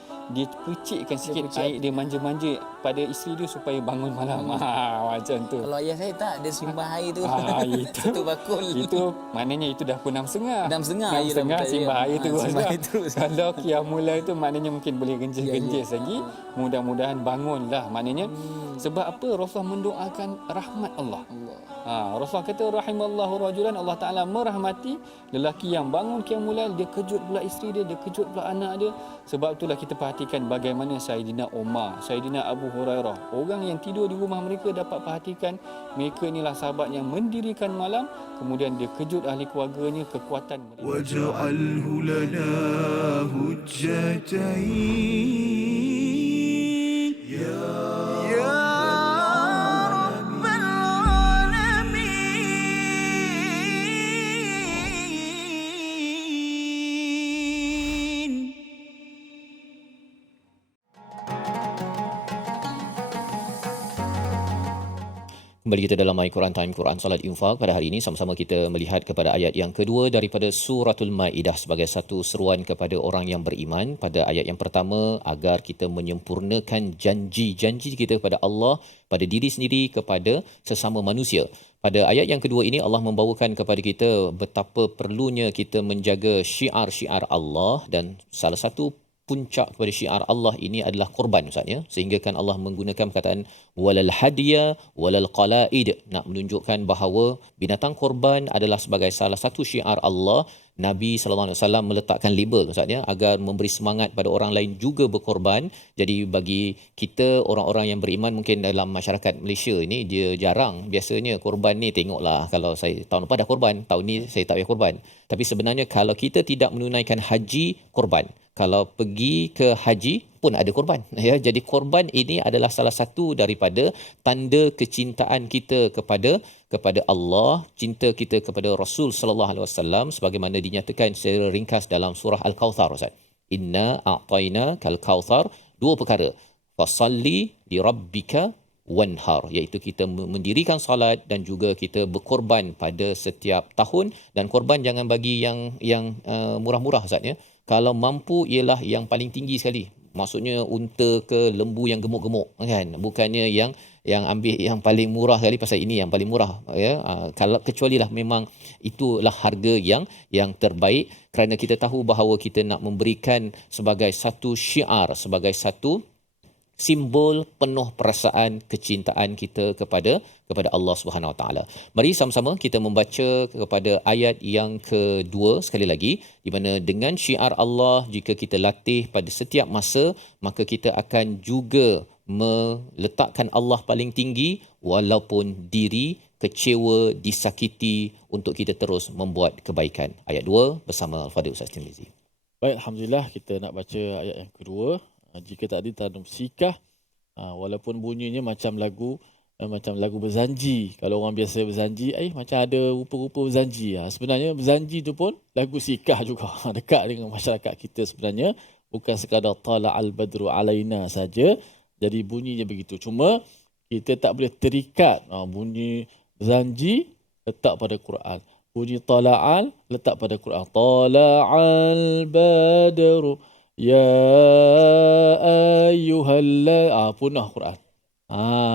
percikkan sikit air, dia manja-manja pada isteri dia supaya bangun malam. Macam tu. Kalau ayah saya tak, dia simbah air tu. Itu Satu bakul. Itu maknanya itu dah pukul 6.30. 6.30 simbah air tu. Simbah air terus. Kalau qiyamul lail tu maknanya mungkin boleh genjis-genjis lagi. Mudah-mudahan bangunlah. Maknanya sebab apa Rasulullah mendoakan rahmat Allah. Rasulullah kata rahimallahu rajulan, Allah Taala merahmati lelaki yang bangun qiyamul lail, dia kejut pula isteri dia, dia kejut pula anak dia. Sebab itulah kita perhatikan bagaimana Saidina Umar, Saidina Abu Hurairah, orang yang tidur di rumah mereka dapat perhatikan mereka inilah sahabat yang mendirikan malam, kemudian dia kejut ahli keluarganya, kekuatan mereka. واجعله لنا هجتين يا رب العالمين. Kembali kita dalam My Quran Time, Quran Salat Infak. Pada hari ini sama-sama kita melihat kepada ayat yang kedua daripada Suratul Maidah sebagai satu seruan kepada orang yang beriman. Pada ayat yang pertama, agar kita menyempurnakan janji-janji kita kepada Allah, pada diri sendiri, kepada sesama manusia. Pada ayat yang kedua ini Allah membawakan kepada kita betapa perlunya kita menjaga syiar-syiar Allah, dan salah satu puncak kepada syiar Allah ini adalah korban, Ustaz, ya. Sehingga kan Allah menggunakan perkataan walal hadiya walal qalaid, nak menunjukkan bahawa binatang korban adalah sebagai salah satu syiar Allah. Nabi SAW meletakkan label, Ustaz, ya, agar memberi semangat pada orang lain juga berkorban. Jadi bagi kita orang-orang yang beriman, mungkin dalam masyarakat Malaysia ini dia jarang biasanya korban ni, tengoklah kalau saya tahun lepas dah korban, tahun ni saya tak payah korban. Tapi sebenarnya kalau kita tidak menunaikan haji, korban. Kalau pergi ke haji pun ada korban, ya. Jadi korban ini adalah salah satu daripada tanda kecintaan kita kepada Allah, cinta kita kepada Rasul sallallahu alaihi wasallam, sebagaimana dinyatakan secara ringkas dalam surah Al-Kautsar, Ustaz. Inna a'tayna kal kautsar, dua perkara. Fasalli li rabbika wanhar, iaitu kita mendirikan solat dan juga kita berkorban pada setiap tahun. Dan korban jangan bagi yang murah-murah, Ustaz, ya. Kalau mampu ialah yang paling tinggi sekali. Maksudnya unta ke lembu yang gemuk-gemuk, kan? Bukannya yang ambil yang paling murah sekali pasal ini yang paling murah, ya. Kalau kecualilah memang itulah harga yang terbaik, kerana kita tahu bahawa kita nak memberikan sebagai satu syiar, sebagai satu simbol penuh perasaan kecintaan kita kepada Allah Subhanahu Wa Taala. Mari sama-sama kita membaca kepada ayat yang kedua sekali lagi, di mana dengan syiar Allah jika kita latih pada setiap masa, maka kita akan juga meletakkan Allah paling tinggi walaupun diri kecewa, disakiti, untuk kita terus membuat kebaikan. Ayat 2 bersama Al-Fadhil Ustaz Tirmizi. Baik, alhamdulillah kita nak baca ayat yang kedua. Jika tadi tanam sikah, walaupun bunyinya macam lagu berzanji. Kalau orang biasa berzanji, macam ada rupa-rupa berzanji. Sebenarnya berzanji tu pun lagu sikah juga. Dekat dengan masyarakat kita sebenarnya. Bukan sekadar tala'al badru alaina saja. Jadi bunyinya begitu. Cuma kita tak boleh terikat bunyi berzanji letak pada Quran. Bunyi tala'al letak pada Quran. Tala'al badru ya ayyuhalla, punah Quran.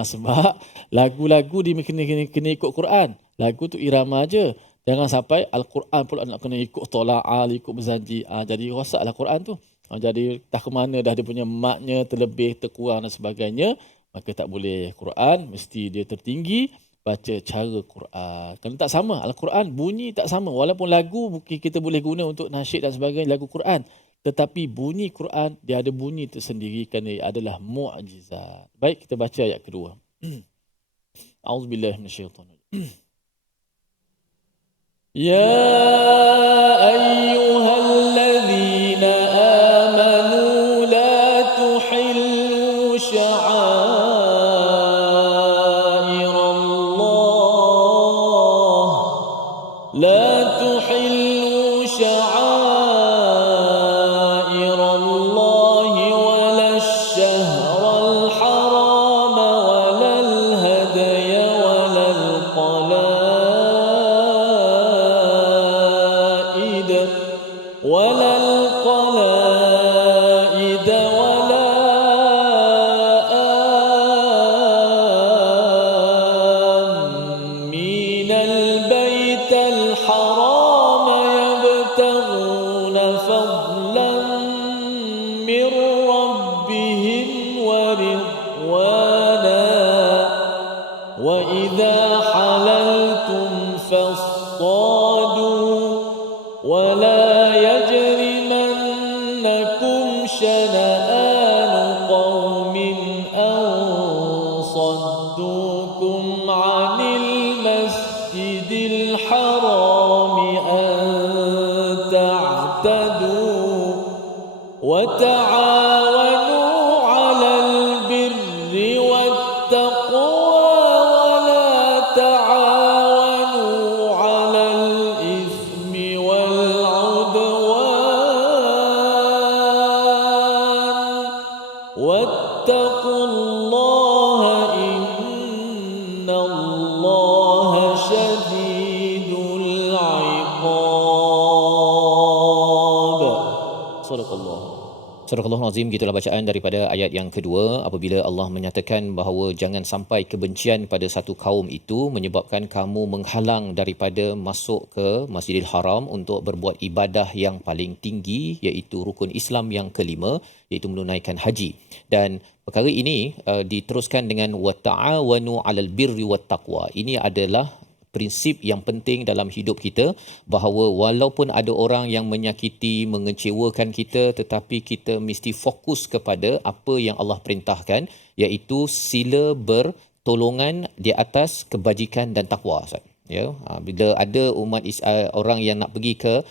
Sebab lagu-lagu dia kena ikut Quran. Lagu tu irama aja. Jangan sampai Al-Quran pula nak kena ikut tola'al, ikut berzanji. Jadi rosaklah Quran tu. Jadi tak ke mana dah dia punya maknya terlebih, terkurang dan sebagainya. Maka tak boleh. Quran mesti dia tertinggi. Baca cara Quran. Kerana tak sama. Al-Quran bunyi tak sama. Walaupun lagu mungkin kita boleh guna untuk nasyid dan sebagainya, lagu Quran. Tetapi bunyi Quran, dia ada bunyi tersendiri kerana ia adalah mu'jizat. Baik, kita baca ayat kedua. A'udzubillahi minasyaitanirrajim. Ya ayyuhalladzina amanu la tuhillu الله ولا الشهر الحرام ولا الهدي ولا القلائد ولا القلائد ولا آمين البيت الحرام يبتغون فضلا من ربهم ورضوانا وإذا حللتم فاصطادوا ولا يجرمنكم شنآن قوم أن صدوكم عن المسجد الحرام أن تعتدوا وتعاونوا على البر والتقوى ولا تعاونوا على الإثم والعدوان واتقوا الله إن الله شديد العقاب. صدق الله. Surah Al-Azim, gitulah bacaan daripada ayat yang kedua apabila Allah menyatakan bahawa jangan sampai kebencian pada satu kaum itu menyebabkan kamu menghalang daripada masuk ke Masjidil Haram untuk berbuat ibadah yang paling tinggi iaitu rukun Islam yang kelima iaitu menunaikan haji. Dan perkara ini diteruskan dengan wa ta'awanu 'alal birri wat taqwa. Ini adalah prinsip yang penting dalam hidup kita bahawa walaupun ada orang yang menyakiti, mengecewakan kita tetapi kita mesti fokus kepada apa yang Allah perintahkan iaitu sila bertolongan di atas kebajikan dan takwa. Ya, bila ada orang yang nak pergi ke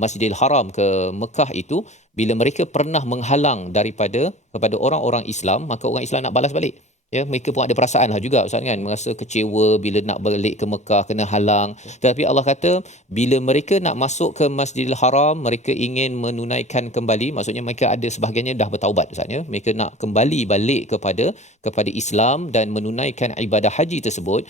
Masjidil Haram ke Mekah itu, bila mereka pernah menghalang kepada orang-orang Islam, maka orang Islam nak balas balik. Ya, mereka pun ada perasaan lah juga Ustaz kan, merasa kecewa bila nak balik ke Mekah kena halang. Tapi Allah kata bila mereka nak masuk ke Masjidil Haram, mereka ingin menunaikan kembali, maksudnya mereka ada sebahagiannya dah bertaubat Ustaz ya. Mereka nak kembali balik kepada Islam dan menunaikan ibadah haji tersebut.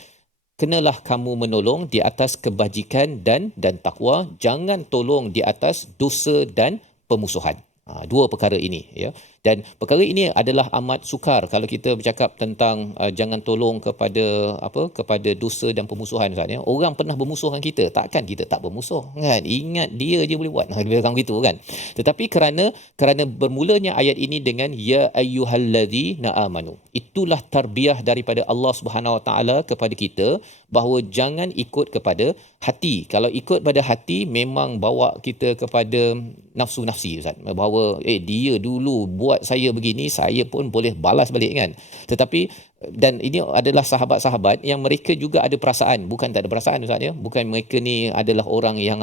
Kenalah kamu menolong di atas kebajikan dan takwa, jangan tolong di atas dosa dan pemusuhan. Dua perkara ini ya. Dan perkara ini adalah amat sukar kalau kita bercakap tentang jangan tolong kepada dosa dan pemusuhan Ustaz ya. Orang pernah bermusuh dengan kita, takkan kita tak bermusuh kan? Ingat dia je boleh buat. Dia bilang gitu kan. Tetapi kerana bermulanya ayat ini dengan ya ayyuhallazina amanu. Itulah tarbiyah daripada Allah Subhanahu Wa Taala kepada kita bahawa jangan ikut kepada hati. Kalau ikut pada hati memang bawa kita kepada nafsu-nafsi Ustaz. Bahawa dia dulu buat saya begini, saya pun boleh balas balik kan. Tetapi dan ini adalah sahabat-sahabat yang mereka juga ada perasaan, bukan tak ada perasaan Ustaz ya. Bukan mereka ni adalah orang yang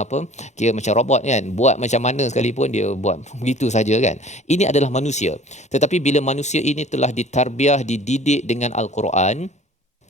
kira macam robot kan, buat macam mana sekalipun dia buat begitu saja kan. Ini adalah manusia. Tetapi bila manusia ini telah ditarbiah, dididik dengan Al-Quran,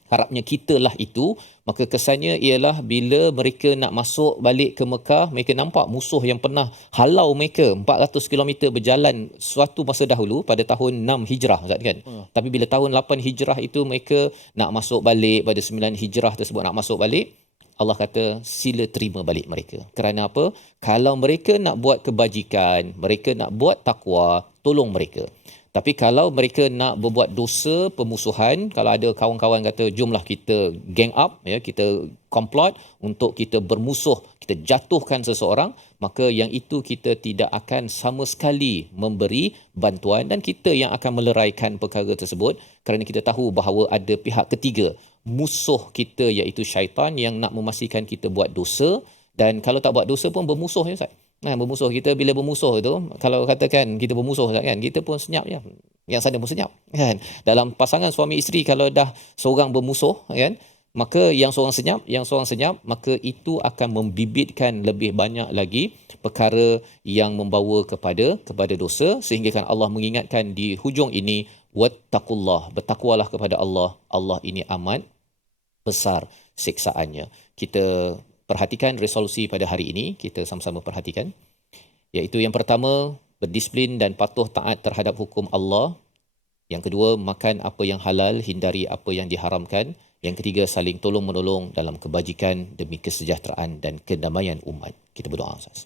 harapnya kitalah itu, maka kesannya ialah bila mereka nak masuk balik ke Mekah, mereka nampak musuh yang pernah halau mereka 400 km berjalan suatu masa dahulu pada tahun 6 Hijrah Ustaz kan. Tapi bila tahun 8 Hijrah itu mereka nak masuk balik, pada 9 Hijrah tersebut nak masuk balik, Allah kata sila terima balik mereka. Kerana apa? Kalau mereka nak buat kebajikan, mereka nak buat takwa, tolong mereka. Tapi kalau mereka nak berbuat dosa, pemusuhan, kalau ada kawan-kawan kata jomlah kita gang up ya, kita komplot untuk kita bermusuh, kita jatuhkan seseorang, maka yang itu kita tidak akan sama sekali memberi bantuan dan kita yang akan meleraikan perkara tersebut kerana kita tahu bahawa ada pihak ketiga, musuh kita iaitu syaitan yang nak memastikan kita buat dosa, dan kalau tak buat dosa pun bermusuh ya Ustaz. Bermusuh kita, bila bermusuh itu, kalau katakan kita bermusuh kan, kita pun senyap ya. Yang sana pun senyap kan. Dalam pasangan suami isteri kalau dah seorang bermusuh kan, maka yang seorang senyap, maka itu akan membibitkan lebih banyak lagi perkara yang membawa kepada dosa, sehingga kan Allah mengingatkan di hujung ini wattaqullah, bertakwalah kepada Allah. Allah ini amat besar siksaannya. Kita perhatikan resolusi pada hari ini, kita sama-sama perhatikan. Iaitu yang pertama, berdisiplin dan patuh taat terhadap hukum Allah. Yang kedua, makan apa yang halal, hindari apa yang diharamkan. Yang ketiga, saling tolong-menolong dalam kebajikan demi kesejahteraan dan kedamaian umat. Kita berdoa, Ustaz.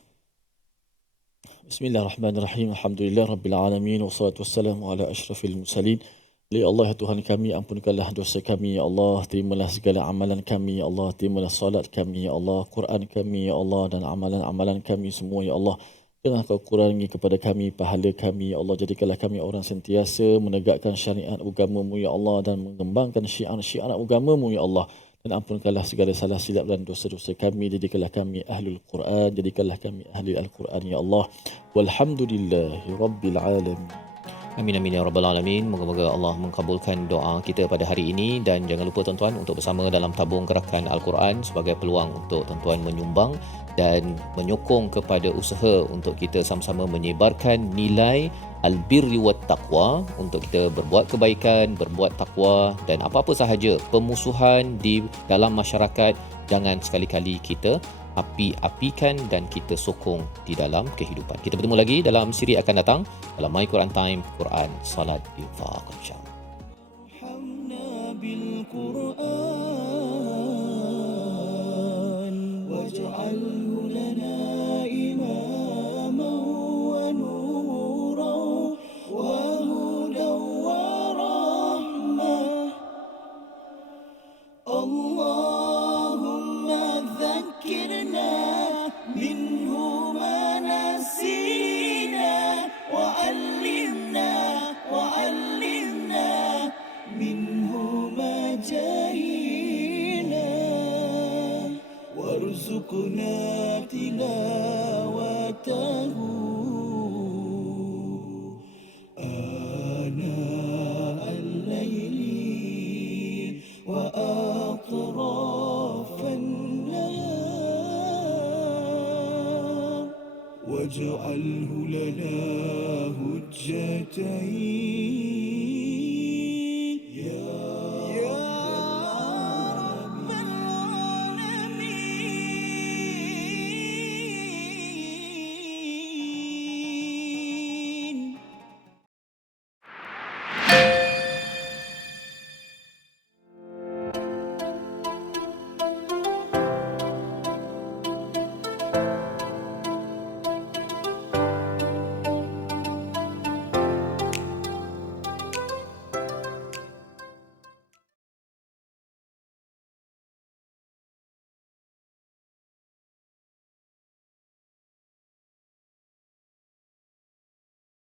Bismillahirrahmanirrahim. Alhamdulillah Rabbil Alamin. Wassalatu wassalamu ala ashrafil mursalin. Ya Allah, ya Tuhan kami, ampunkanlah dosa kami, ya Allah. Terimalah segala amalan kami, ya Allah. Terimalah salat kami, ya Allah. Quran kami, ya Allah. Dan amalan-amalan kami semua, ya Allah. Jangan kau kurangi kepada kami pahala kami, ya Allah. Jadikanlah kami orang sentiasa menegakkan syariat agamamu, ya Allah. Dan mengembangkan syiar-syiar agamamu, ya Allah. Dan ampunkanlah segala salah silap dan dosa-dosa kami. Jadikanlah kami ahlul Quran. Jadikanlah kami ahli Al-Quran, ya Allah. Walhamdulillahi Rabbil Alamin. Amin amin ya rabbal alamin. Moga-moga Allah mengkabulkan doa kita pada hari ini, dan jangan lupa tuan-tuan untuk bersama dalam tabung gerakan Al-Quran sebagai peluang untuk tuan-tuan menyumbang dan menyokong kepada usaha untuk kita sama-sama menyebarkan nilai al-birri wat taqwa, untuk kita berbuat kebaikan, berbuat takwa, dan apa-apa sahaja pemusuhan di dalam masyarakat jangan sekali-kali kita api-apikan dan kita sokong di dalam kehidupan. Kita bertemu lagi dalam siri akan datang dalam My Quran Time, Quran, Salat, Infaq, insya-Allah. واجعله لنا إماما ونورا وهدى ورحمة اللهم ذكرنا منه ما نسينا وعلمنا منه ما جهلنا وارزقنا تلاوته آناء الليل وأطراف النهار واجعله لنا هجتين